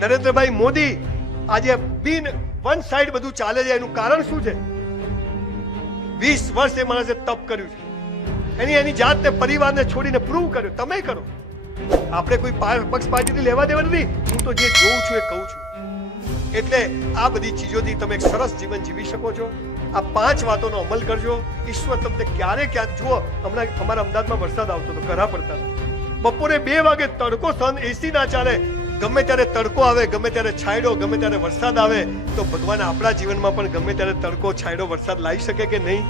નરેન્દ્રભાઈ મોદી આજે બિન one side બધું ચાલે છે, એનું કારણ શું છે? 20 વર્ષ એ માણસે તપ કર્યું છે, એની જાતને પરિવારને છોડીને પ્રૂવ કર્યું. તમે કરો, આપણે કોઈ પક્ષ પાર્ટીથી લેવા દેવા નથી. હું તો જે જોઉં છું એ કહું છું. એટલે આ બધી ચીજોથી તમે એક સરસ જીવન જીવી શકો છો. આ 5 વાતોનો અમલ કરજો. ઈશ્વર તમને ક્યાંક જુઓ. હમણાં અમારા અમદાવાદમાં વરસાદ આવતો હતો, કરા પડતા હતા. બપોરે 2 વાગે તડકો સન એસી ના ચાલે. ગમે ત્યારે તડકો આવે, ગમે ત્યારે છાંયડો, ગમે ત્યારે વરસાદ આવે. તો ભગવાન આપણા જીવનમાં પણ ગમે ત્યારે તડકો, છાંયડો, વરસાદ લાવી શકે કે નહીં?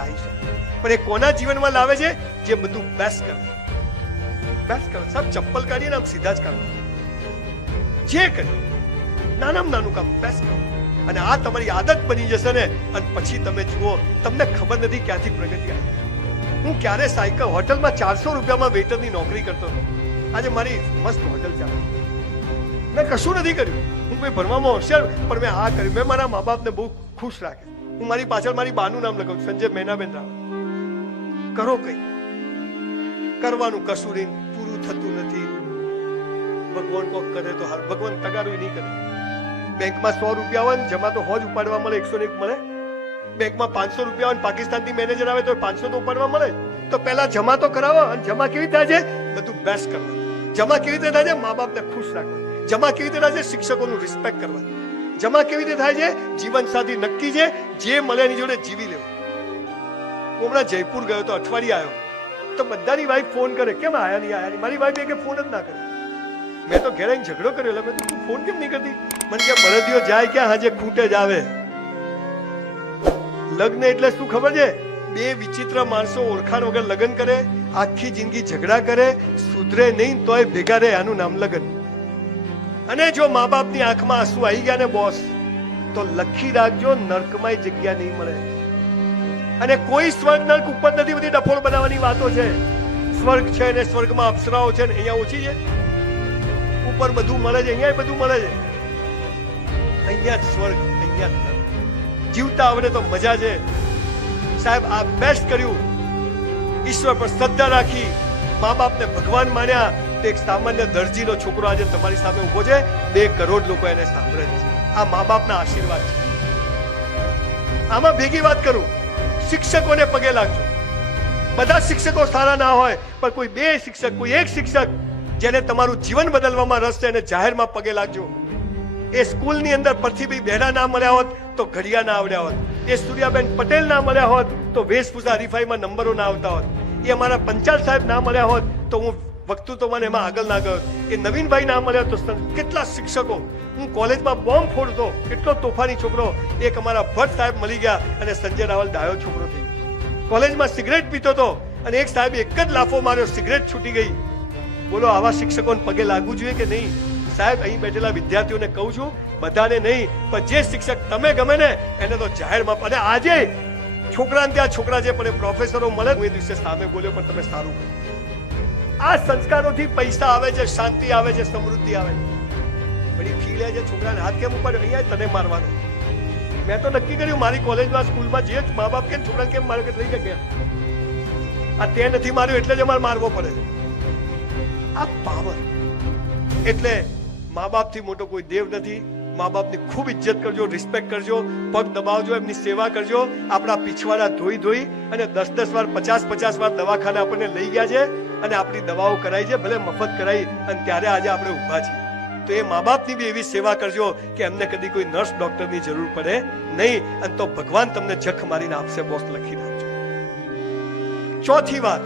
લાવી શકે. પણ એ કોના જીવનમાં લાવે છે? જે બધું બેસ્ટ કરે. બેસ્ટ કરો. સાહેબ ચપ્પલ કાઢીને આમ સીધા જ કાઢો. જે કરે નાનામાં નાનું કામ બેસ્ટ કરો. અને આ તમારી આદત બની જશે ને, અને પછી તમે જુઓ, તમને ખબર નથી ક્યાંથી પ્રગતિ આવી. હું ક્યારે સાયકલ હોટલમાં 400 રૂપિયામાં વેટરની નોકરી કરતો હતો. આજે મારી મસ્ત હોટલ ચાલે. મેં કશું નથી કર્યું. હું કોઈ ભણવામાં હોશિયાર, પણ મેં આ કર્યું. મેં મારા મા બાપને બહુ ખુશ રાખ્યા. હું મારી પાછળ મારી બાનું નામ લગાવું, સંજય મૈનાબેન રાવ. કરો કઈ, કરવાનું કશું નહીં, પૂરું થતું નથી. ભગવાન કોક કરે તો હાલ, ભગવાન તગારું નહીં કરે. બેંકમાં 100 રૂપિયા હોય ને જમા તો હોજ ઉપાડવા મળે, 101 મળે. બેંકમાં 500 રૂપિયા હોય, પાકિસ્તાનથી મેનેજર આવે તો 500 તો ઉપાડવા મળે. તો પહેલા જમા તો કરાવો. અને જમા કેવી થાય છે? બધું બેસ્ટ કરવા. જમા કેવી રીતે થાય છે? મા બાપને ખુશ રાખવા. જમા કેવી રીતે થાય છે? શિક્ષકોનું રિસ્પેક્ટ કરવા. જમા કેવી રીતે થાય છે? જીવન સાથી નક્કી છે, જે મળે એની જોડે જીવી લેવું. હું હમણાં જયપુર ગયો તો, અઠવાડિયે આવ્યો તો બધાની વાઈફ ફોન કરે, કેમ આયા નહીં? મારી વાઈફ કે ફોન જ ના કરે. મેં તો ઘેર ઝઘડો કર્યો. એટલે મેં તું ફોન કેમ નહીં કરતી? મને કે બળદિયો જાય ક્યાં, હાજે ખૂંટે જ આવે. લગ્ન એટલે શું ખબર છે? 2 વિચિત્ર માણસો ઓળખાણ વગર લગ્ન કરે, આખી જિંદગી ઝઘડા કરે, સુધરે નહીં તોય ભેગા રહે, આનું નામ લગ્ન. અને જો મા બાપની આંખમાં આંસુ આવી ગયા ને બોસ, તો લખી રાખજો, નર્કમાં જગ્યા નહીં મળે. અને કોઈ સ્વર્ગ નર્ક ઉપર નથી. બધી ડફોળ બનાવવાની વાતો છે. સ્વર્ગ છે ને સ્વર્ગમાં અપ્સરાઓ છે ને અહીંયા ઓછી છે. ઉપર બધું મળે છે, અહીંયા બધું મળે છે. અહીંયા જ સ્વર્ગ, અહીંયા જ નર્ક. જીવતા આવડે તો મજા છે. સાહેબ આ બેસ્ટ કર્યું. ઈશ્વર પર શ્રદ્ધા રાખી, મા બાપને ભગવાન માન્યા. એક સામાન્ય દરજીનો છોકરો આજે તમારી સામે ઉભો છે. 2 કરોડ લોકો એને સાંભળે છે. આ મા બાપના આશીર્વાદ છે. આમાં ભેગી વાત કરું, શિક્ષકોને પગે લાગજો. બધા શિક્ષકો સારા ના હોય, પણ કોઈ 2 શિક્ષક, કોઈ 1 શિક્ષક જેને તમારું જીવન બદલવામાં રસ છે, એને જાહેરમાં પગે લાગજો. એ સ્કૂલની અંદર પરથીભાઈ બેડા ના મળ્યા હોત તો ઘડિયા ના આવડ્યા હોત. એ સૂર્યાબેન પટેલ ના મળ્યા હોત તો વેશભૂષા હરીફાઈમાં નંબરો ના આવતા હોત. એ અમારા પંચાલ સાહેબ ના મળ્યા હોત તો હું વક્તૃત્વમાં એમાં આગળ ના ગયો. એ નવીનભાઈ ના મળ્યા તો કેટલા શિક્ષકો. હું કોલેજમાં બોમ્બ ફોડતો, કેટલો તોફાની છોકરો. એક અમારા ભટ્ટ સાહેબ મળી ગયા અને સંજય રાવલ ડાયો છોકરો થઈ. કોલેજમાં સિગરેટ પીતો હતો અને એક સાહેબ એક જ લાફો માર્યો, સિગરેટ છૂટી ગઈ. બોલો, આવા શિક્ષકોને પગે લાગવું જોઈએ કે નહીં? સાહેબ અહીં બેઠેલા વિદ્યાર્થીઓને કહું છું, બધાને નહીં, પણ જે શિક્ષક તમે ગમે ને એને તો જાહેરમાં. અને આજે છોકરાને ત્યાં છોકરા છે, પણ એ પ્રોફેસરો મળે. હું એ દિવસે સામે બોલ્યો, પણ તમે સારું કરો. આ સંસ્કારોથી પૈસા આવે છે, શાંતિ આવે છે, સમૃદ્ધિ આવે છે. બધી ફી લે છે. છોકરાને હાથ કેમ ઉપાડ્યો? અહીંયા તને મારવાનો. મેં તો નક્કી કર્યું મારી કોલેજમાં, સ્કૂલમાં જે મા બાપ કેમ છોકરાને કેમ માર્યો કે થઈ શકે, આ તે નથી માર્યો એટલે જ અમારે મારવો પડે છે. આ પાવર. એટલે મા બાપથી મોટો કોઈ દેવ નથી. મા બાપની ખૂબ ઇજ્જત કરજો, રિસ્પેક્ટ કરજો, પગ દબાવજો, એમની સેવા કરજો. આપણા પીછવાડા ધોઈ અને 10 વાર 50 વાર દવાખાને આપણને લઈ ગયા છે અને આપણી દવાઓ કરાઈ છે, ભલે મફત કરાઈ, અને ત્યારે આજે આપણે ઊભા છીએ. તો એ મા બાપની બી એવી સેવા કરજો કે એમને કદી કોઈ નર્સ ડોક્ટરની જરૂર પડે નહીં. અને તો ભગવાન તમને જખ મારીને આપશે. બોસ લખી રાખજો. ચોથી વાત,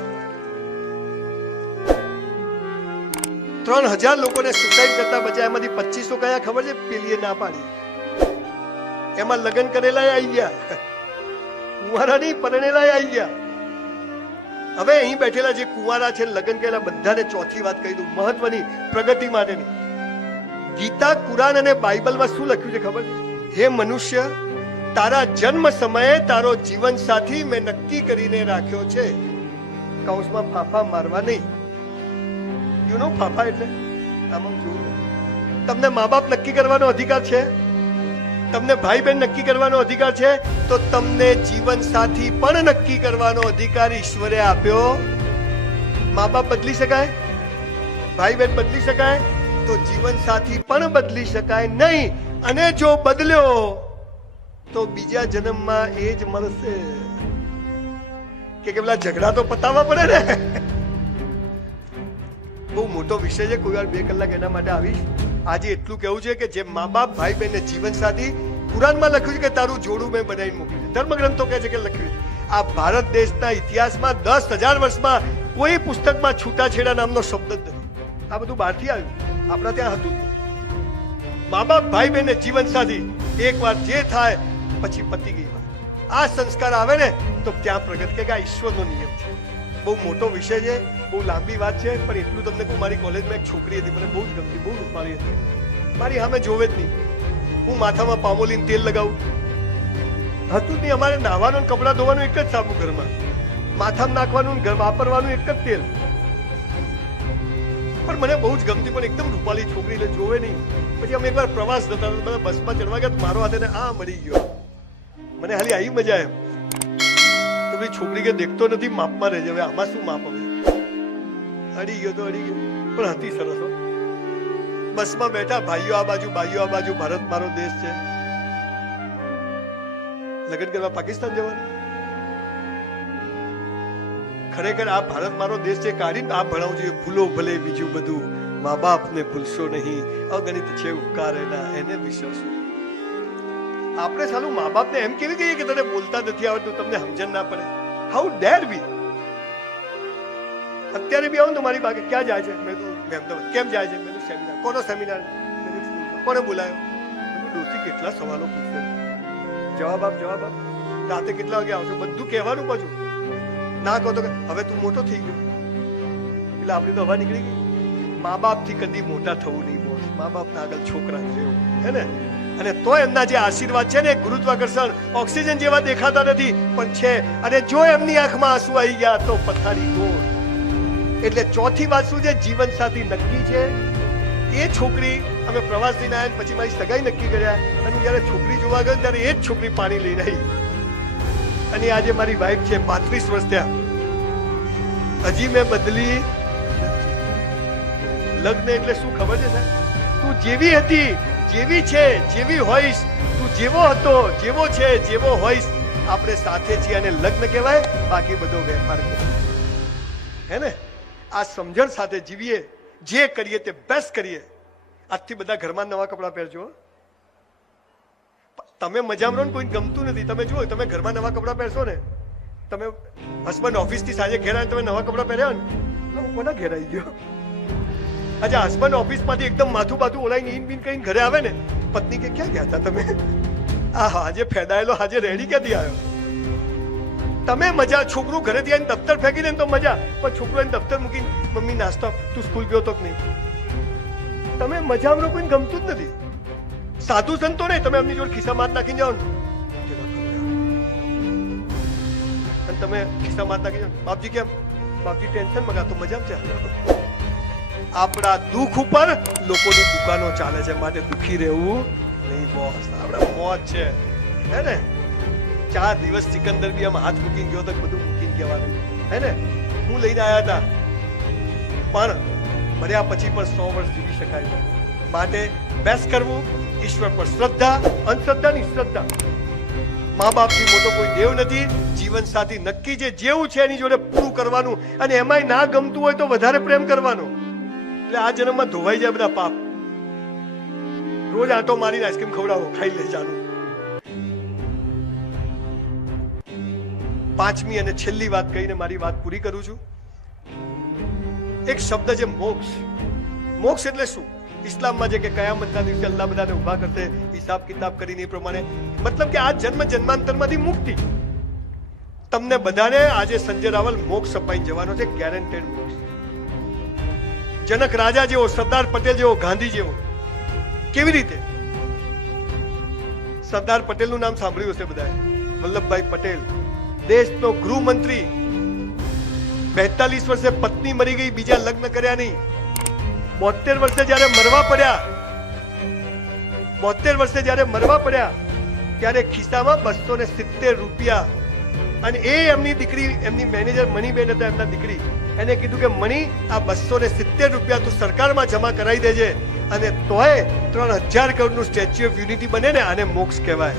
3000 લોકોને સુસાઇડ કરતા બચ્યા. એમાંથી 2500 કયા ખબર છે? પેલીએ ના પાડી. એમાં લગ્ન કરેલા આવી ગયા, કુંવારા નહીં પરણેલા આવી ગયા. હવે અહીં બેઠેલા જે કુંવારા છે, લગ્ન કરેલા, બધાને ચોથી વાત કહી દઉં, મહત્વની, પ્રગતિ માટેની. ગીતા, કુરાન અને બાઇબલમાં શું લખ્યું છે ખબર છે? હે મનુષ્ય, તારા જન્મ સમયે તારો જીવન સાથી મેં નક્કી કરીને રાખ્યો છે. કૌંસમાં ફાફા મારવા નહીં. યુ નો ફાફા એટલે આમાં જોવું. તમને મા બાપ નક્કી કરવાનો અધિકાર છે, તમને ભાઈ બહેન નક્કી કરવાનો અધિકાર છે, તો તમને જીવન સાથી પણ નક્કી કરવાનો અધિકાર ઈશ્વરે આપ્યો. મા બાપ બદલી શકાય, ભાઈ બહેન બદલી શકાય, તો જીવન સાથી પણ બદલી શકાય નહીં, અને જો બદલ્યો તો બીજા જન્મમાં એ જ મળશે. કે પેલા ઝઘડા તો પતાવવા પડે ને. બહુ મોટો વિષય છે, કોઈ વાર 2 કલાક એના માટે આવીશ. આજે એટલું કેવું છે કે જે મા બાપ ભાઈ બહેન ને જીવન સાથી, કુરાનમાં લખ્યું છે કે તારું જોડું મેં બનાવીને મોકલ્યું છે, ધર્મગ્રંથો કહે છે કે લખ્યું. આ ભારત દેશના ઇતિહાસમાં 10,000 વર્ષમાં કોઈ પુસ્તકમાં છૂટાછેડા નામનો શબ્દ જ નથી. આ બધું બહારથી આવ્યું, આપણા ત્યાં હતું. મા બાપ ભાઈ બહેન ને જીવન સાથી, એકવાર જે થાય પછી પતી ગઈ વાત. આ સંસ્કાર આવે ને તો ત્યાં પ્રગટ કે આ ઈશ્વરનો નિયમ છે. બહુ મોટો વિષય છે, બહુ લાંબી વાત છે, પણ એટલું તમને કહું, મારી કોલેજમાં એક છોકરી હતી, મને બહુ જ ગમતી, બહુ રૂપાળી હતી. મારી સામે જોવે જ નહીં. હું માથામાં પામોલીન તેલ લગાવું, હતું જ નહીં. અમારે નાહવાનું, કપડાં ધોવાનું એક જ સાબુ, ઘરમાં માથામાં નાખવાનું, વાપરવાનું એક જ તેલ. પણ મને બહુ જ ગમતી, પણ એકદમ રૂપાળી છોકરી, એટલે જોવે નહીં. પછી અમે એકવાર પ્રવાસ જતા હતા, બધા બસમાં ચડવા ગયા, મારો હાથે આ મળી ગયો. મને હાલી આવી મજા એમ. તો ભાઈ છોકરી કે દેખતો નથી, માપમાં રહેજે. હવે આમાં શું માપ? હવે અડી ગયો તો અડી ગયો, પણ હતી સરસ. બસમાં બેઠા, ભાઈઓ આ બાજુ, ભાઈઓ આ બાજુ, ભારત મારો દેશ છે. લગ્ન કરવા પાકિસ્તાન જવાનું. ખરેખર આ ભારત મારો દેશ છે, કાઢીને આ ભણાવવું જોઈએ. ભૂલો ભલે બીજું બધું, મા બાપ ને ભૂલશો નહીં, અગણિત છે ઉપકાર એના, એને વિસરશો. આપણે સાલું મા બાપ ને એમ કેવી કહીએ કે તને બોલતા નથી આવડતું, તમને સમજણ ના પડે. હાઉ ડેર બી. અત્યારે બી આવું તમારી બાકી ક્યાં જાય છે? મેં અમદાવાદ. કેમ જાય છે? મેં સેમિનાર. કોનો સેમિનાર? કોને બોલાયો? ડોસી કેટલા સવાલો પૂછશે, જવાબ આપ, જવાબ આપ. રાતે કેટલા વાગે આવશો? બધું કહેવાનું. પાછું ના કહો તો હવે તું મોટો થઈ ગયો, એટલે આપણી તો હવા નીકળી ગઈ. મા બાપ થી કદી મોટા થવું નહીં બોસ. મા બાપ ના આગળ છોકરા રહેવું, હે ને? અને તો એમના જે આશીર્વાદ છે ને, ગુરુત્વાકર્ષણ ઓક્સિજન જેવા દેખાતા નથી પણ છે. અને જો એમની આંખમાં આંસુ આવી ગયા તો પથારી ગોળ. એટલે ચોથી વાત શું છે? જીવન સાથી નક્કી છે. એ છોકરી, અમે પ્રવાસ લઈને આવ્યા, પછી મારી સગાઈ નક્કી કર્યા, અને જયારે છોકરી જોવા ગયો ત્યારે એ જ છોકરી પાણી લઈને આવી. અને આજે મારી વાઈફ છે, 35 વર્ષ થયા, હજી મેં બદલી. લગ્ન એટલે શું ખબર છે સાહેબ? તું જેવી હતી, જેવી છે, જેવી હોઈશ, તું જેવો હતો, જેવો છે, જેવો હોઈશ, આપણે સાથે છીએ, અને લગ્ન કહેવાય. બાકી બધો વેપાર કહેવાય, હે ને? આ સમજણ સાથે જીવીએ, જે કરીએ તે બેસ્ટ કરીએ. આજથી બધા ઘરમાં નવા કપડાં પહેરજો. તમે મજામાં રહો ને, કોઈ ગમતું નથી. તમે જુઓ, તમે ઘરમાં નવા કપડાં પહેરશો ને, તમે હસબન્ડ ઓફિસ થી સાંજે ઘેર આવે, તમે નવા કપડાં પહેર્યા ને, હું કોના ઘેર આવી ગયો? અચ્છા, હસબન્ડ ઓફિસ માંથી એકદમ માથું બાથું ઓલાઈને ઈન બીન કહીને ઘરે આવે ને, પત્ની કે ક્યાં ગયા હતા તમે? આ હાજે ફેદાયેલો, હાજે રેડી ક્યાંથી આવ્યો? તમે મજા, છોકરું ઘરેથી આવીને દફતર ફેંકી દે તો મજા, પણ છોકરો એને દફતર મૂકીને મમ્મી નાસ્તો, તું સ્કૂલ ગયો તો કે નહીં? તમે મજામાં કોઈને ગમતું જ નથી. સાધુ સંતો નહીં, તમે એમની જોડે ખિસ્સા માર નાખીને જાઓ ને, અને તમે ખિસ્સા માર નાખી જાઓ, બાપજી કેમ? બાપજી ટેન્શન મગા, તો મજામાં છે. આપણા દુઃખ ઉપર લોકોની દુકાનો ચાલે છે, માટે દુખી રહેવું નહીં બોસ. આપણા મોજ છે, હે ને? 4 દિવસ સિકંદર બી આમ હાથ મૂકીને ગયો તો બધું મૂકીને કહેવાનું, હે ને? હું લઈને આવ્યા હતા, પણ મર્યા પછી પણ 100 વર્ષ જીવી શકાય. માટે બેસ્ટ કરવું, ઈશ્વર પર શ્રદ્ધા, અંધશ્રદ્ધા ની શ્રદ્ધા. મા બાપ થી મોટો કોઈ દેવ નથી. જીવન સાથી નક્કી છે, જેવું છે એની જોડે પૂરું કરવાનું, અને એમાંય ના ગમતું હોય તો વધારે પ્રેમ કરવાનો. એટલે આ જન્મમાં ધોવાઈ જાય બધા પાપ. રોજ આંટો મારીને આઈસ્ક્રીમ ખવડાવો, ખાઈ લે જાનું. 5મી અને છેલ્લી વાત કહીને મારી વાત પૂરી કરું છું. એક શબ્દ છે મોક્ષ. મોક્ષ એટલે શું? ઇસ્લામમાં જે કે કયામતના દિવસે અલ્લાહ બધાને ઉભા કરશે, હિસાબ કિતાબ કરીને, એ પ્રમાણે મતલબ કે આ જન્મ જન્માંતરમાંથી મુક્તિ. તમને બધાને આજે સંજય રાવલ મોક્ષ અપાઈને જવાનો છે, ગેરંટેડ મોક્ષ. જનક રાજા જેવો, સરદાર પટેલ જેવો, ગાંધી જેવો. કેવી રીતે? સરદાર પટેલનું નામ સાંભળ્યું હશે બધાએ, વલ્લભભાઈ પટેલ, દેશનો ગૃહમંત્રી. 42 વર્ષે પત્ની મરી ગઈ, બીજા લગ્ન કર્યા નહીં. 72 વર્ષે જયારે મરવા પડ્યા ત્યારે ખિસ્સામાં 270 રૂપિયા. અને એ એમની દીકરી, એમની મેનેજર મણીબેન હતા, એમના દીકરી, એને કીધું કે મણી આ 270 રૂપિયા તું સરકારમાં જમા કરાવી દેજે, અને તોય 3000 કરોડનું સ્ટેચ્યુ ઓફ યુનિટી બને ને, આને મોક્ષ કહેવાય.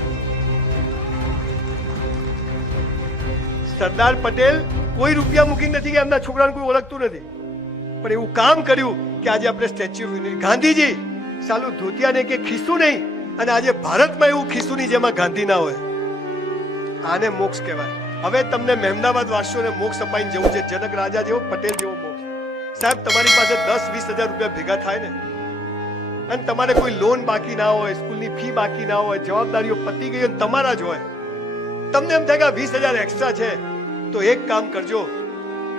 સરદાર પટેલ કોઈ રૂપિયા મૂકીને નથી કે એમના છોકરાને કોઈ ઓળખતું નથી, પણ એવું કામ કર્યું કે આજે આપણે સ્ટેચ્યુ ઓફ યુનિટી. ગાંધીજી સાલું ધોતિયાને કે ખિસ્સું નહીં, અને આજે ભારતમાં એવું ખિસ્સું નહીં જેમાં ગાંધી ના હોય. આને મોક્ષ કહેવાય. હવે તમને મહેમદાવાદ વાસીઓને મોક્ષ અપાઈને જવું છે, જનક રાજા જેવો, પટેલ જેવો મોક્ષ. સાહેબ તમારી પાસે 10-20 હજાર રૂપિયા ભેગા થાય ને, અને તમારે કોઈ લોન બાકી ના હોય, સ્કૂલની ફી બાકી ના હોય, જવાબદારીઓ પતી ગઈ હોય, તમારા જ હોય, તમને એમ થાય કે 20,000 એક્સ્ટ્રા છે, તો એક કામ કરજો,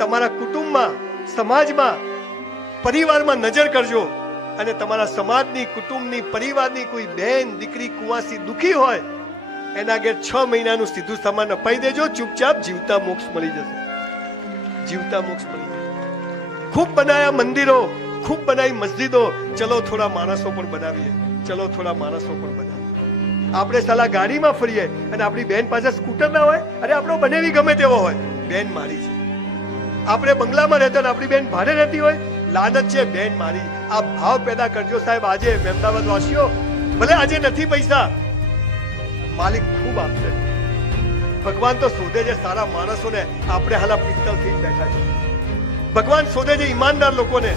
તમારા કુટુંબમાં, સમાજમાં, પરિવારમાં નજર કરજો, અને તમારા સમાજની, કુટુંબની, પરિવારની કોઈ બહેન, દીકરી, કુંવાસી દુખી હોય, એના ઘેર 6 મહિનાનું સીધું સામાન અપાઈ દેજો, ચૂપચાપ જીવતા મોક્ષ મળી જશે. જીવતા મોક્ષ મળી જશે. ખૂબ બનાયા મંદિરો, ખૂબ બનાવી મસ્જિદો, ચલો થોડા માણસો પણ બનાવીએ, ચલો થોડા માણસો પણ બનાવીએ. આપણે સાલા ગાડીમાં ફરીએ અને આપણી બેન પાસે સ્કૂટર ના હોય, અરે આપણો બનેવી ગમે તેવો હોય, બેન મારી છે. આપણે બંગલામાં રહેતા ને આપણી બેન ભાડે રહેતી હોય, લાનત છે, બેન મારી. આ ભાવ પેદા કરજો સાહેબ. આજે મહેમદાવાદ વાસીઓ, ભલે આજે નથી પૈસા, માલિક ખૂબ આપશે. ભગવાન તો શોધે છે સારા માણસોને, આપણે હાલા પિત્તલ થઈ બેઠા છે. ભગવાન શોધે છે ઈમાનદાર લોકોને,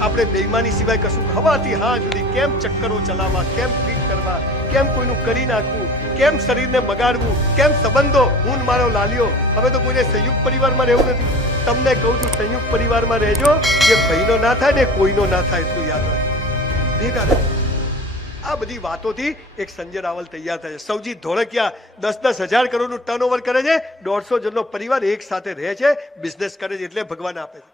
આપણે બેઈમાની સિવાય કશું હવાથી હા સુધી કેમ ચક્કરો ચલાવવા, કેમ ફીટ કરવા, કેમ કોઈનું કરી નાખવું, કેમ શરીરને બગાડવું, કેમ સંબંધો, હું ને મારો લાલિયો. હવે તો કોઈને સંયુક્ત પરિવારમાં રહેવું નથી. તમને કહું છું, સંયુક્ત પરિવારમાં રહેજો, જે ભાઈનો ના થાય ને કોઈનો ના થાય, એટલું યાદ રાખજો. ભેગા રહે. આ બધી વાતોથી એક સંજય રાવલ તૈયાર થાય છે. સૌજી ધોળકિયા 10-10 હજાર કરોડનું ટર્નઓવર કરે છે, 150 જણનો પરિવાર એક સાથે રહે છે, બિઝનેસ કરે છે, એટલે ભગવાન આપે છે.